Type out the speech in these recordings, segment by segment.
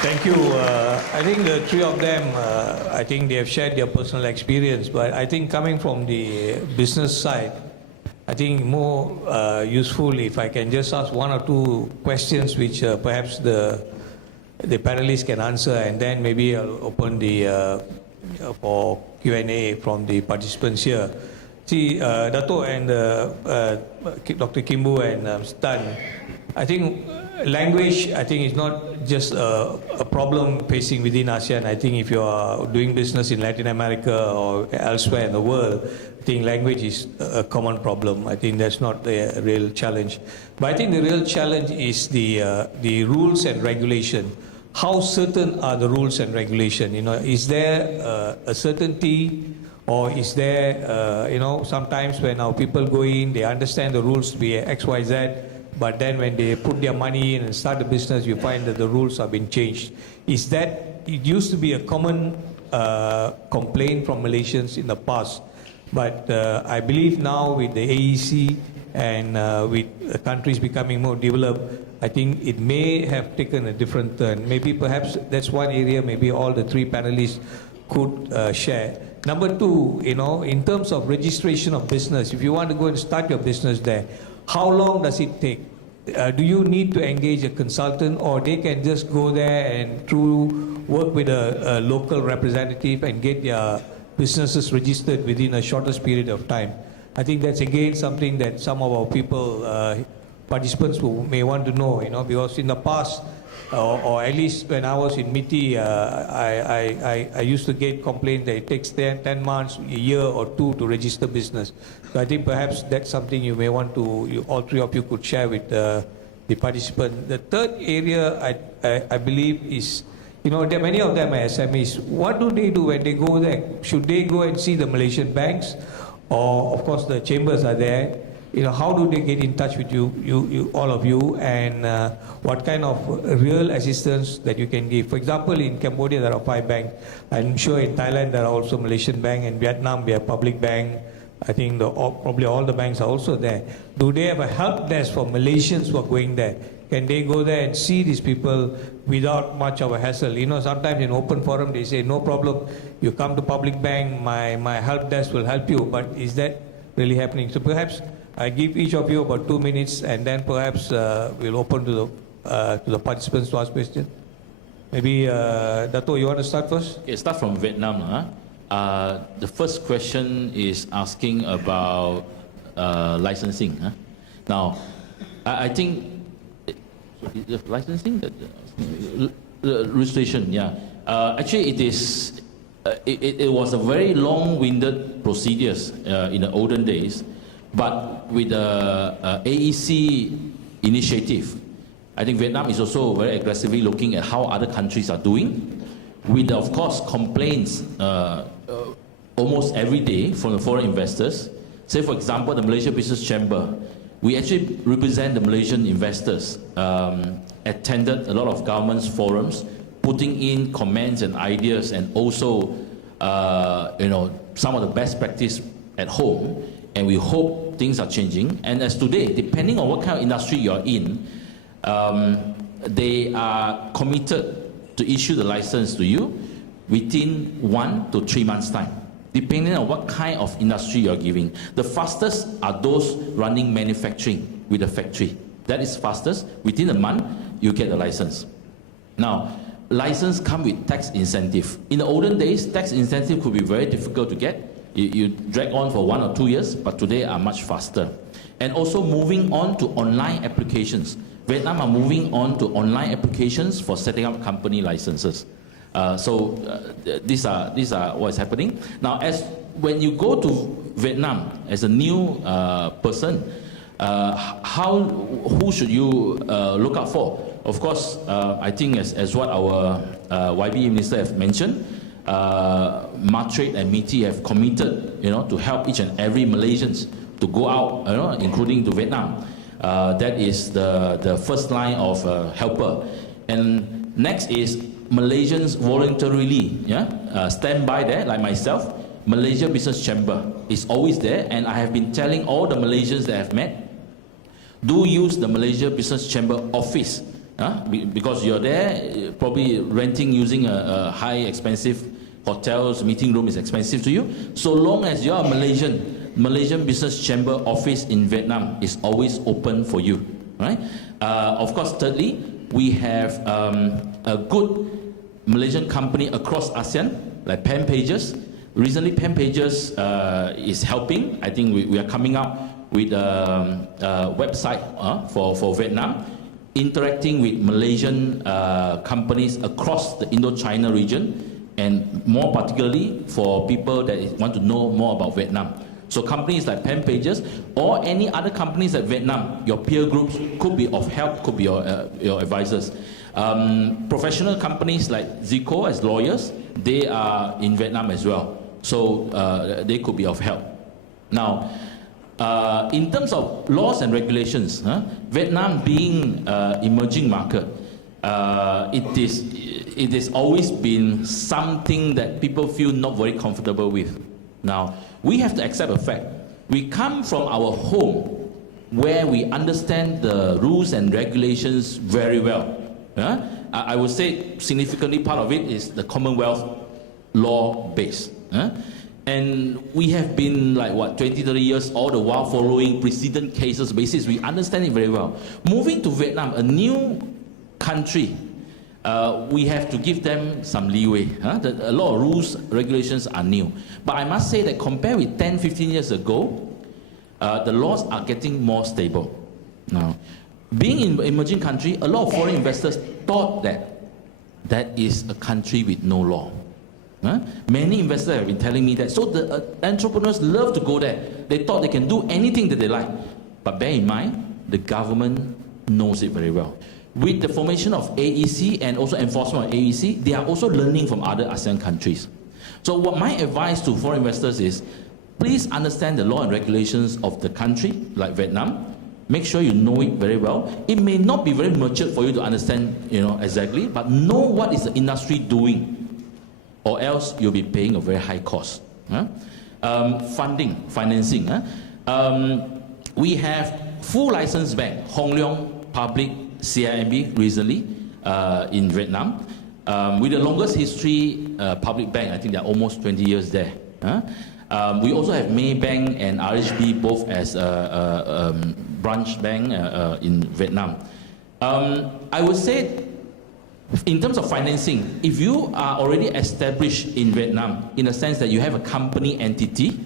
Thank you. I think the three of them, I think they have shared their personal experience, but I think coming from the business side, I think more useful if I can just ask one or two questions which perhaps the panelists can answer, and then maybe I'll open the for Q&A from the participants here. See, Dato and Dr. Khwee Khim Boo and Stan, I think language, I think, is not just a problem facing within ASEAN. I think if you are doing business in Latin America or elsewhere in the world, I think language is a common problem. I think that's not a real challenge. But I think the real challenge is the rules and regulation. How certain are the rules and regulation? You know, is there a certainty, or is there, you know, sometimes when our people go in, they understand the rules to be X, Y, Z, but then when they put their money in and start the business, you find that the rules have been changed. Is that, it used to be a common complaint from Malaysians in the past, but I believe now with the AEC and with countries becoming more developed, I think it may have taken a different turn. Maybe perhaps that's one area maybe all the three panelists could share. Number two, you know, in terms of registration of business, if you want to go and start your business there, how long does it take? Do you need to engage a consultant, or they can just go there and through work with a local representative and get their businesses registered within a shortest period of time? I think that's again something that some of our people, participants who may want to know, you know, because in the past, or at least when I was in MITI, I used to get complaints that it takes 10 months, a year or two to register business. So I think perhaps that's something you may want to, all three of you could share with the participants. The third area I believe is, you know, many of them are SMEs. What do they do when they go there? Should they go and see the Malaysian banks? Or, of course, the chambers are there. You know, how do they get in touch with you all of you, and what kind of real assistance that you can give? For example, in Cambodia there are 5 banks. I'm sure in Thailand there are also Malaysian bank, and Vietnam we have public bank. I think probably all the banks are also there. Do they have a help desk for Malaysians who are going there? Can they go there and see these people without much of a hassle? You know, sometimes in open forum they say, no problem, you come to public bank, my help desk will help you. But is that really happening? So perhaps I give each of you about 2 minutes, and then perhaps we'll open to the participants to ask questions. Maybe Dato, you want to start first? Okay, start from Vietnam. The first question is asking about licensing. Now, I think the licensing, the registration, yeah. Actually, it is. It was a very long-winded procedures in the olden days. But with the AEC initiative, I think Vietnam is also very aggressively looking at how other countries are doing. With, of course, complaints almost every day from the foreign investors. Say, for example, the Malaysia Business Chamber, we actually represent the Malaysian investors, attended a lot of government's forums, putting in comments and ideas, and also, you know, some of the best practice at home. And we hope things are changing. And as today, depending on what kind of industry you're in, they are committed to issue the license to you within 1 to 3 months' time, depending on what kind of industry you're giving. The fastest are those running manufacturing with a factory. That is fastest. Within a month, you get the license. Now, license comes with tax incentive. In the olden days, tax incentive could be very difficult to get. You drag on for 1 or 2 years, but today are much faster. And also moving on to online applications. Vietnam are moving on to online applications for setting up company licenses. These are what is happening. Now, when you go to Vietnam as a new person, who should you look out for? Of course, I think as what our YB Minister have mentioned, Matrade and MITI have committed, you know, to help each and every Malaysians to go out, you know, including to Vietnam. That is the first line of helper. And next is Malaysians voluntarily, stand by there, like myself. Malaysia Business Chamber is always there, and I have been telling all the Malaysians that I have met, do use the Malaysia Business Chamber office Because you're there, probably renting using a high expensive hotels, meeting room is expensive to you. So long as you're a Malaysian Business Chamber office in Vietnam is always open for you, right? Of course, thirdly, we have a good Malaysian company across ASEAN, like Pen Pages. Recently, Pen Pages is helping. I think we are coming up with a website for Vietnam, interacting with Malaysian companies across the Indo-China region, and more particularly for people that want to know more about Vietnam. So companies like Pen Pages or any other companies at Vietnam, your peer groups could be of help, could be your advisors. Professional companies like Zico as lawyers, they are in Vietnam as well. So they could be of help. Now, in terms of laws and regulations, Vietnam being an emerging market, it has always been something that people feel not very comfortable with. Now, we have to accept a fact. We come from our home where we understand the rules and regulations very well. I would say significantly part of it is the Commonwealth law base. And we have been like what, 20, 30 years all the while following precedent cases basis. We understand it very well. Moving to Vietnam, a new country, we have to give them some leeway. A lot of rules, regulations are new. But I must say that compared with 10, 15 years ago, the laws are getting more stable. Now, being in an emerging country, a lot of foreign investors thought that that is a country with no law. Many investors have been telling me that. So the entrepreneurs love to go there. They thought they can do anything that they like. But bear in mind, the government knows it very well. With the formation of AEC and also enforcement of AEC, they are also learning from other ASEAN countries. So what my advice to foreign investors is, please understand the law and regulations of the country, like Vietnam. Make sure you know it very well. It may not be very mature for you to understand, exactly, but know what is the industry doing, or else you'll be paying a very high cost. Financing. We have full license bank, Hong Leong Public CIMB recently in Vietnam. With the longest history public bank, I think they're almost 20 years there. We also have Maybank and RHB both as branch bank in Vietnam. I would say, in terms of financing, if you are already established in Vietnam, in a sense that you have a company entity,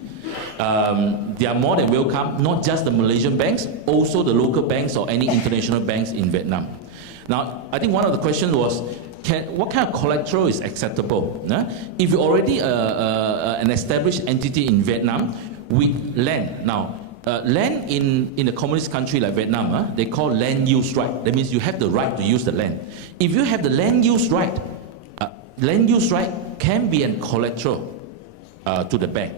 they are more than welcome, not just the Malaysian banks, also the local banks or any international banks in Vietnam. Now, I think one of the questions was, what kind of collateral is acceptable? If you're already an established entity in Vietnam with land, now, land in a communist country like Vietnam, they call land use right. That means you have the right to use the land. If you have the land use right can be a collateral to the bank.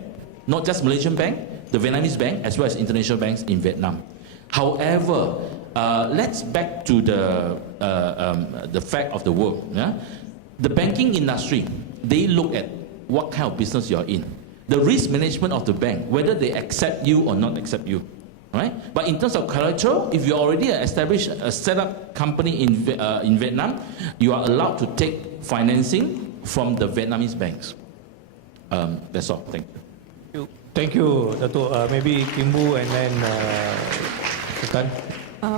Not just Malaysian bank, the Vietnamese bank, as well as international banks in Vietnam. However, let's back to the fact of the world. The banking industry, they look at what kind of business you're in. The risk management of the bank, whether they accept you or not accept you, right? But in terms of collateral, if you're already established a set-up company in Vietnam, you are allowed to take financing from the Vietnamese banks. That's all. Thank you. Thank you, Dato. Maybe Khwee Khim Boo and then Tan.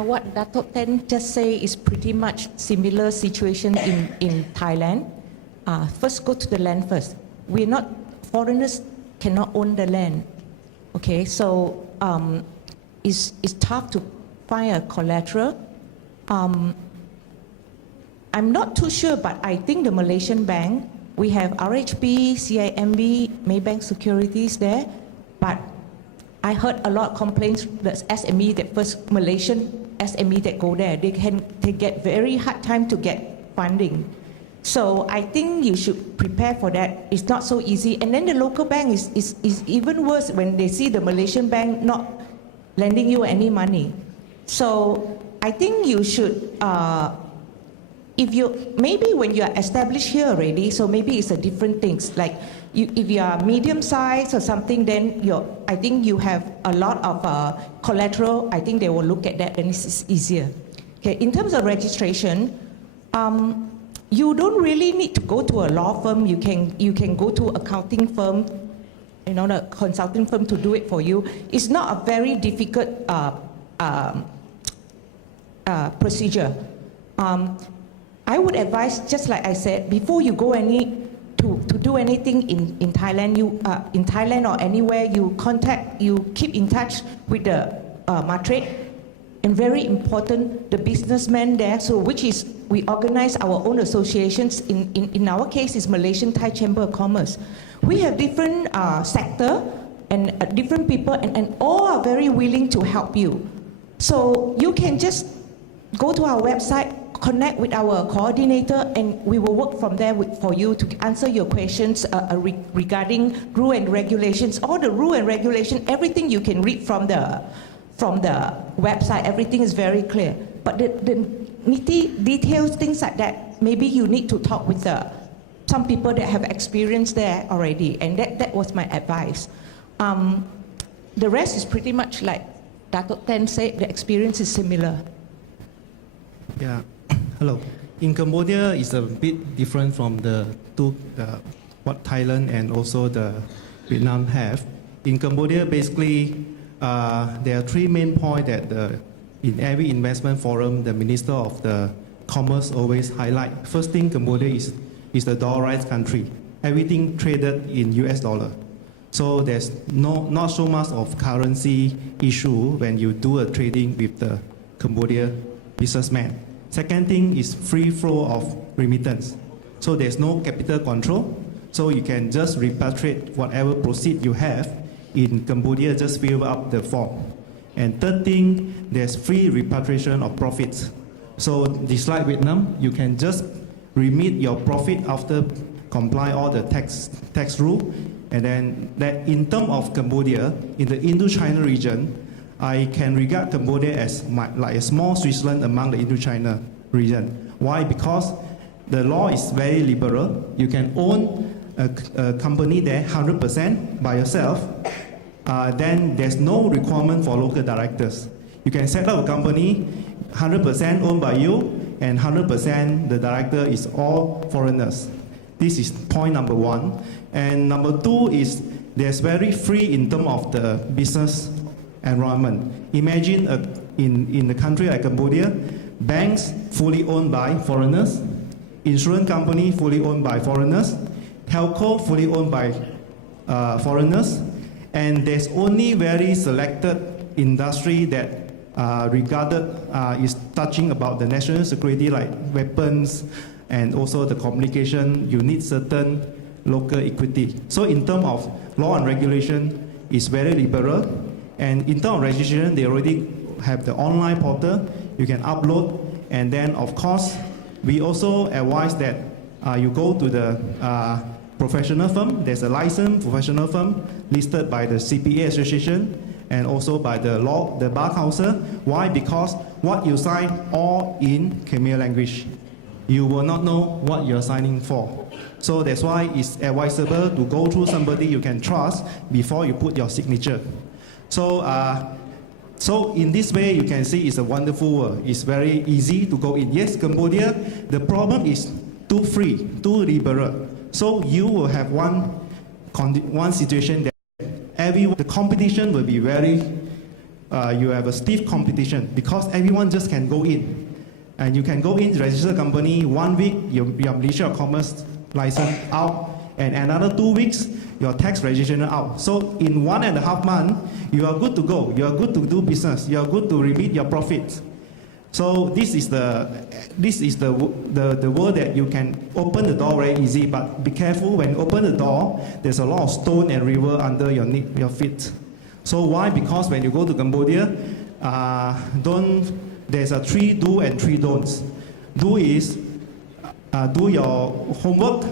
What Dato Theng just say is pretty much similar situation in Thailand. First, go to the land first. We're not, foreigners cannot own the land. Okay, so it's tough to find a collateral. I'm not too sure, but I think the Malaysian bank, we have RHB, CIMB, Maybank Securities there, but I heard a lot of complaints that SME, that first Malaysian SME that go there, they get very hard time to get funding. So I think you should prepare for that. It's not so easy. And then the local bank is even worse when they see the Malaysian bank not lending you any money. So I think you should, maybe when you are established here already, so maybe it's a different things. Like if you are medium size or something, then I think you have a lot of collateral. I think they will look at that and it's easier. Okay, in terms of registration, you don't really need to go to a law firm. You can go to accounting firm, the consulting firm to do it for you. It's not a very difficult procedure. I would advise, just like I said, before you go to do anything in Thailand, in Thailand or anywhere, you keep in touch with the matrade, and very important, the businessmen there. So which is, we organize our own associations. In our case, is Malaysian Thai Chamber of Commerce. We have different sector and different people, and all are very willing to help you. So you can just go to our website, connect with our coordinator, and we will work from there for you to answer your questions regarding rule and regulations. All the rule and regulation, everything you can read from the website, everything is very clear. But the nitty details, things like that, maybe you need to talk with some people that have experience there already, and that was my advice. The rest is pretty much like Dato Theng said, the experience is similar. Yeah, hello. In Cambodia, it's a bit different from what Thailand and also the Vietnam have. In Cambodia, basically, there are three main points that in every investment forum, the Minister of the Commerce always highlight. First thing, Cambodia is the dollarized country. Everything traded in US dollar. So there's not so much of currency issue when you do a trading with the Cambodia businessman. Second thing is free flow of remittance. So there's no capital control. So you can just repatriate whatever proceed you have in Cambodia, just fill up the form. And third thing, there's free repatriation of profits. So just like Vietnam, you can just remit your profit after comply all the tax rule. And then that in terms of Cambodia, in the Indo-China region, I can regard Cambodia as like a small Switzerland among the Indo-China region. Why? Because the law is very liberal. You can own a company there 100% by yourself. Then there's no requirement for local directors. You can set up a company 100% owned by you, and 100% the director is all foreigners. This is point number one. And number two is there's very free in terms of the business environment. Imagine in a country like Cambodia, banks fully owned by foreigners, insurance company fully owned by foreigners, telco fully owned by foreigners, and there's only very selected industry that regarded is touching about the national security, like weapons and also the communication. You need certain local equity. So in terms of law and regulation, it's very liberal. And in terms of registration, they already have the online portal. You can upload. And then, of course, we also advise that you go to the professional firm. There's a licensed professional firm listed by the CPA Association and also by the Bar Council. Why? Because what you sign all in Khmer language. You will not know what you're signing for. So that's why it's advisable to go through somebody you can trust before you put your signature. So in this way, you can see it's a wonderful world. It's very easy to go in. Yes, Cambodia, the problem is too free, too liberal. So you will have one situation that the competition will be very, you have a stiff competition because everyone just can go in. And you can go in, register a company, 1 week, your Malaysia Commerce license out, and another 2 weeks, your tax registration out. So in 1.5 months, you are good to go. You are good to do business. You are good to remit your profits. So this is the world that you can open the door very easy, but be careful when you open the door, there's a lot of stone and river under your feet. So why? Because when you go to Cambodia, there's a 3 do and 3 don'ts. Do is do your homework,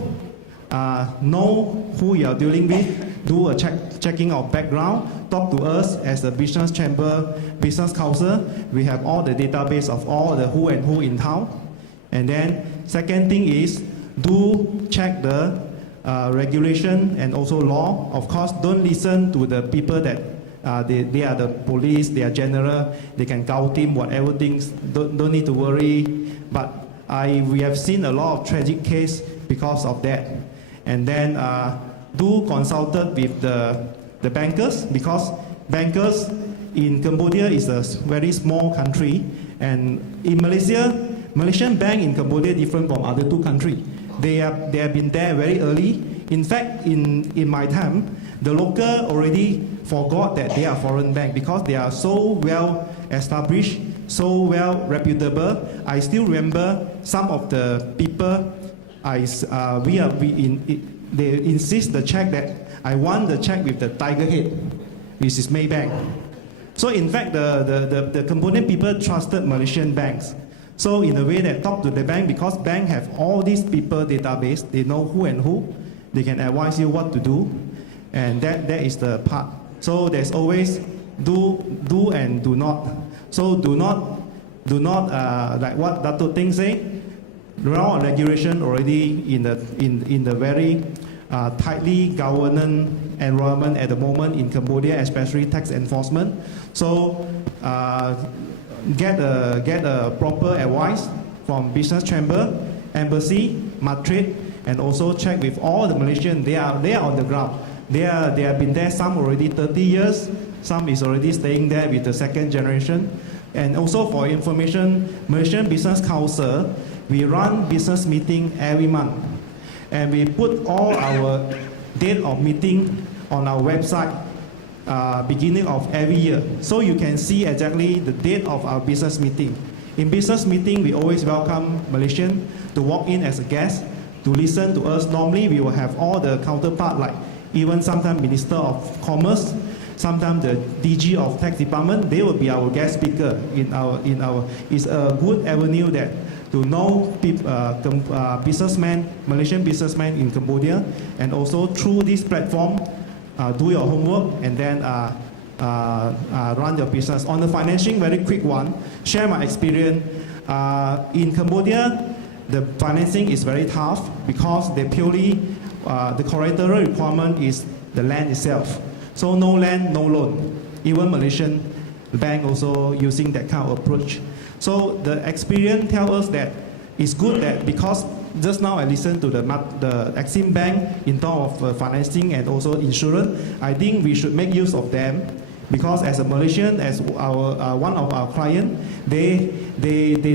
know who you are dealing with, do a checking of background, talk to us as the Business Chamber Business Council. We have all the database of all the who and who in town. And then second thing is do check the regulation and also law. Of course, don't listen to the people that They are the police, they are general, they can gao team, whatever things, don't need to worry. But we have seen a lot of tragic case because of that. And then do consulted with the bankers, because bankers in Cambodia is a very small country, and in Malaysia, Malaysian bank in Cambodia different from other two countries. They have been there very early. In fact, in my time, the local already forgot that they are foreign bank because they are so well established, so well reputable. I still remember some of the people. They insist the check that I want the check with the tiger head, which is Maybank. So in fact, the Cambodian people trusted Malaysian banks. So in a way that talk to the bank, because bank have all these people database, they know who and who, they can advise you what to do, and that is the part. So there's always do and do not. So do not like what Dato Theng say. Law and regulation already in the very tightly governed environment at the moment in Cambodia, especially tax enforcement. So get a proper advice from business chamber, embassy, MITI, and also check with all the Malaysians. They are on the ground. They have been there. Some already 30 years. Some is already staying there with the second generation. And also for information, Malaysian Business Council, we run business meeting every month, and we put all our date of meeting on our website beginning of every year. So you can see exactly the date of our business meeting. In business meeting, we always welcome Malaysian to walk in as a guest, to listen to us. Normally, we will have all the counterpart, like even sometimes Minister of Commerce, sometimes the DG of Tax Department, they will be our guest speaker in our. It's a good avenue that to know businessmen, Malaysian businessmen in Cambodia, and also through this platform, do your homework and then run your business. On the financing, very quick one, share my experience. In Cambodia, the financing is very tough because they purely, the collateral requirement is the land itself. So no land, no loan. Even Malaysian bank also using that kind of approach. So the experience tells us that it's good that because just now I listened to the Exim Bank in terms of financing and also insurance. I think we should make use of them because as a Malaysian, as our one of our clients, they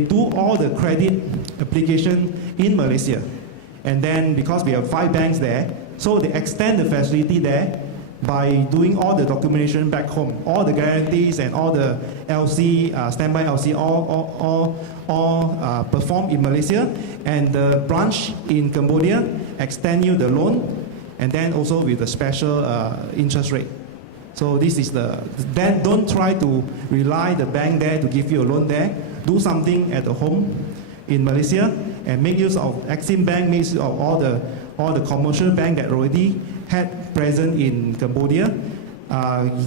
do all the credit application in Malaysia, and then because we have 5 banks there, so they extend the facility there by doing all the documentation back home, all the guarantees and all the LC, standby LC, all performed in Malaysia, and the branch in Cambodia extend you the loan, and then also with a special interest rate. So this is then don't try to rely the bank there to give you a loan there. Do something at the home in Malaysia and make use of Exim Bank, make use of all the commercial bank that already had present in Cambodia,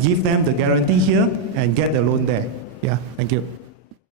give them the guarantee here and get the loan there. Yeah, thank you.